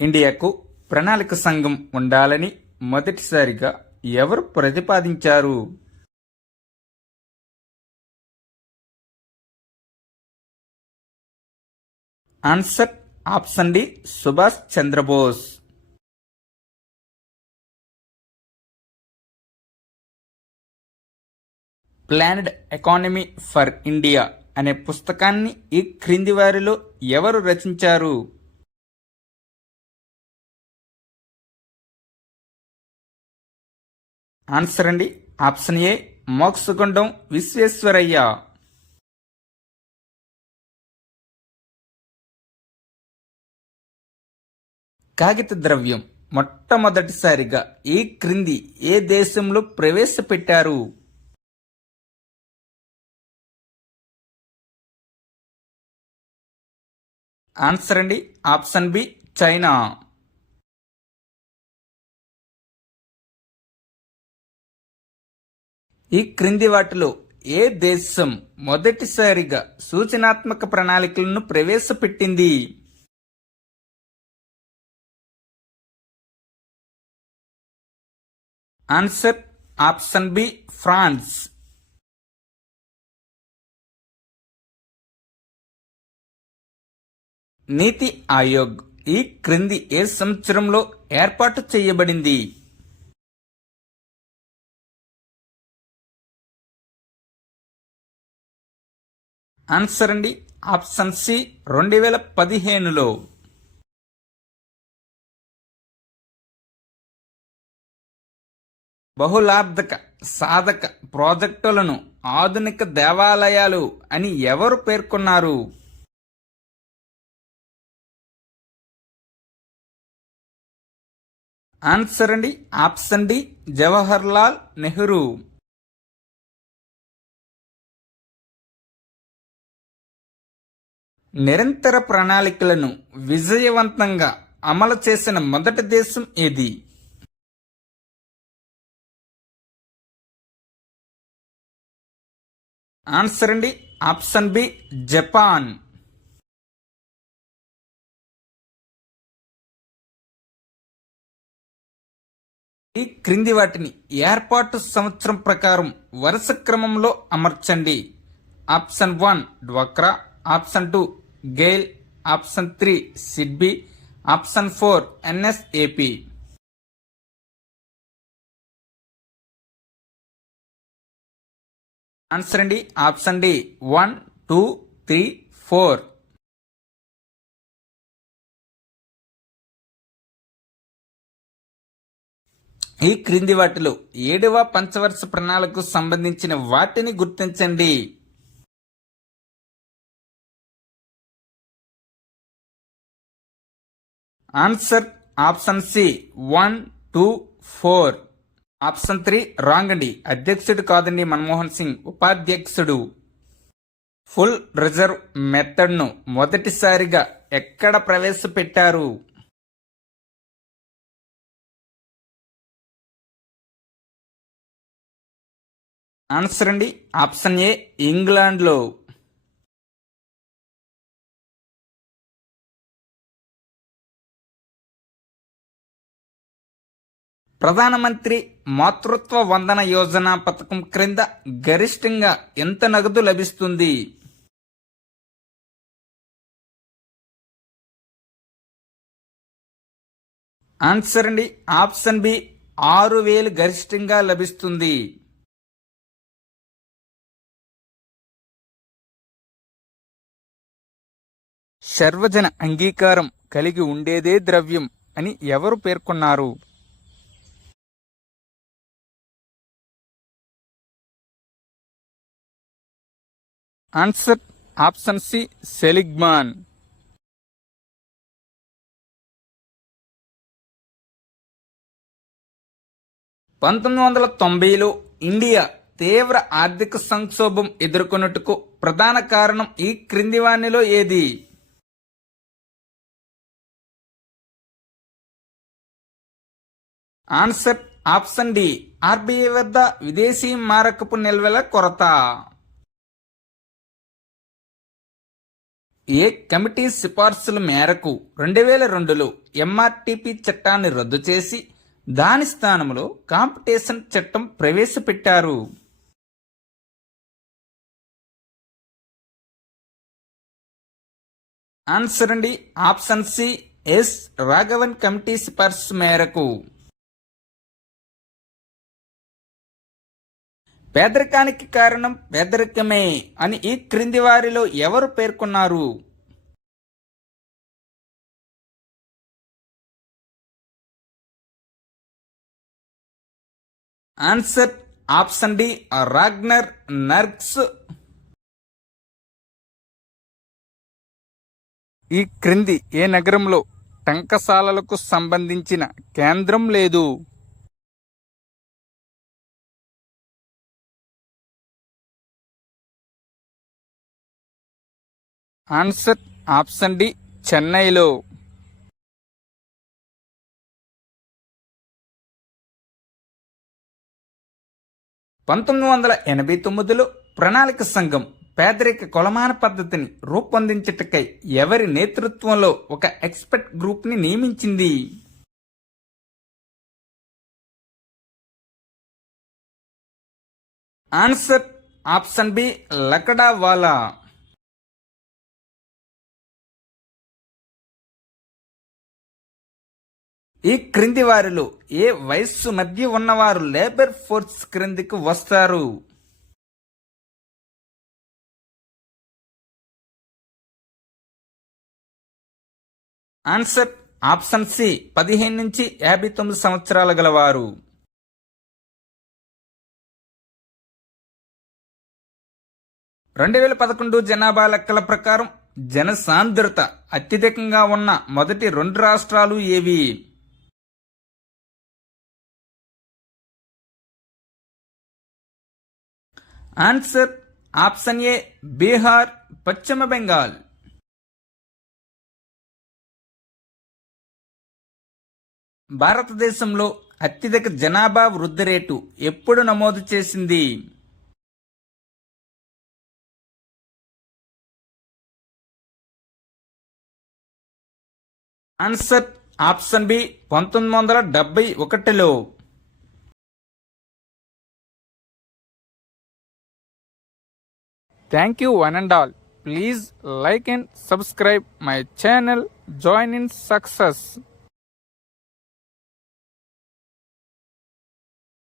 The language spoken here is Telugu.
ఇండియాకు ప్రణాళిక సంఘం ఉండాలని మొదటిసారిగా ఎవరు ప్రతిపాదించారు? Answer option D Subhash Chandrabose. Planned economy for India అనే పుస్తకాన్ని ఈ క్రింది వారిలో ఎవరు రచించారు? ఆన్సర్ అండి ఆప్షన్ ఏ మోక్షగుండం విశ్వేశ్వరయ్య. కాగిత ద్రవ్యం మొట్టమొదటిసారిగా ఈ క్రింది ఏ దేశంలో ప్రవేశపెట్టారు? ఆన్సర్ అండి ఆప్షన్ బి చైనా. ఈ క్రింది వాటిలో ఏ దేశం మొదటిసారిగా సూచనాత్మక ప్రణాళికలను ప్రవేశపెట్టింది? Answer option B France. Niti Aayog ఈ క్రింది ఏ సంవత్సరంలో ఏర్పాటు చేయబడింది? ఆన్సర్ అండి ఆప్షన్ సి 2015లో. బహుళార్థక సాధక ప్రాజెక్టులను ఆధునిక దేవాలయాలు అని ఎవరు పేర్కొన్నారు? ఆన్సర్ అండి ఆప్షన్ డి జవహర్లాల్ నెహ్రూ. నిరంతర ప్రణాళికలను విజయవంతంగా అమలు చేసిన మొదటి దేశం ఏది? ఆన్సర్ అండి ఆప్షన్ బి జపాన్. ఈ క్రింది వాటిని ఏర్పాటు సంవత్సరం ప్రకారం వరుస క్రమంలో అమర్చండి. ఆప్షన్ 1 డ్వాక్రా, option 2 GAIL, option 3 SIDBI, option 4 NSAP. Answer అండి ఆప్షన్ డి 1, 2, 3, 4. ఈ క్రింది వాటిలో 7వ పంచవర్ష ప్రణాళికకు సంబంధించిన వాటిని గుర్తించండి. Answer option C 1, 2, 4. Option 3 wrong అండి. అధ్యక్షుడు కాదండి మన్మోహన్ సింగ్, ఉపాధ్యక్షుడు. ఫుల్ రిజర్వ్ మెథడ్ను మొదటిసారిగా ఎక్కడ ప్రవేశపెట్టారు? ఆన్సర్ అండి ఆప్షన్ ఏ ఇంగ్లాండ్లో. ప్రధానమంత్రి మాతృత్వ వందన యోజన పథకం క్రింద గరిష్టంగా ఎంత నగదు లభిస్తుంది? ఆన్సర్ అండి ఆప్షన్ బి 6,000 గరిష్టంగా లభిస్తుంది. సర్వజన అంగీకారం కలిగి ఉండేదే ద్రవ్యం అని ఎవరు పేర్కొన్నారు? Answer option C Seligman. 1990లో ఇండియా తీవ్ర ఆర్థిక సంక్షోభం ఎదుర్కొన్నట్టుకు ప్రధాన కారణం ఈ క్రింది వానిలో ఏది? ఆన్సర్ ఆప్షన్ డి ఆర్బీఐ వద్ద విదేశీ మారకపు నిల్వల కొరత. ఏ కమిటీ సిఫార్సుల మేరకు 2002లో ఎంఆర్టీపీ చట్టాన్ని రద్దు చేసి దాని స్థానంలో కాంపిటీషన్ చట్టం ప్రవేశపెట్టారు? ఆన్సర్ అండి option C S Raghavan committee సిఫార్సు మేరకు. పేదరికానికి కారణం పేదరికమే అని ఈ క్రింది వారిలో ఎవరు పేర్కొన్నారు? Answer option D Ragnar Nurkse. ఈ క్రింది ఏ నగరంలో టంకశాలలకు సంబంధించిన కేంద్రం లేదు? ఆన్సర్ ఆప్షన్ డి చెన్నైలో. 1989లో ప్రణాళిక సంఘం పేదరిక కొలమాన పద్ధతిని రూపొందించుటకై ఎవరి నేతృత్వంలో ఒక ఎక్స్పర్ట్ గ్రూప్ ని నియమించింది? Answer option B Lakdawala. ఈ క్రింది వారిలో ఏ వయస్సు మధ్య ఉన్నవారు లేబర్ ఫోర్స్ క్రిందికి వస్తారు? ఆన్సర్ ఆప్షన్ సి 15 నుంచి 59 సంవత్సరాలు గలవారు. 2011 జనాభా లెక్కల ప్రకారం జనసాంద్రత అత్యధికంగా ఉన్న మొదటి 2 రాష్ట్రాలు ఏవి? ఆన్సర్ ఆప్షన్ ఏ బీహార్, పశ్చిమ బెంగాల్. భారతదేశంలో అత్యధిక జనాభా వృద్ధి రేటు ఎప్పుడు నమోదు చేసింది? ఆన్సర్ ఆప్షన్ బి 1971లో. Thank you one and all. Please like and subscribe my channel. Join in success.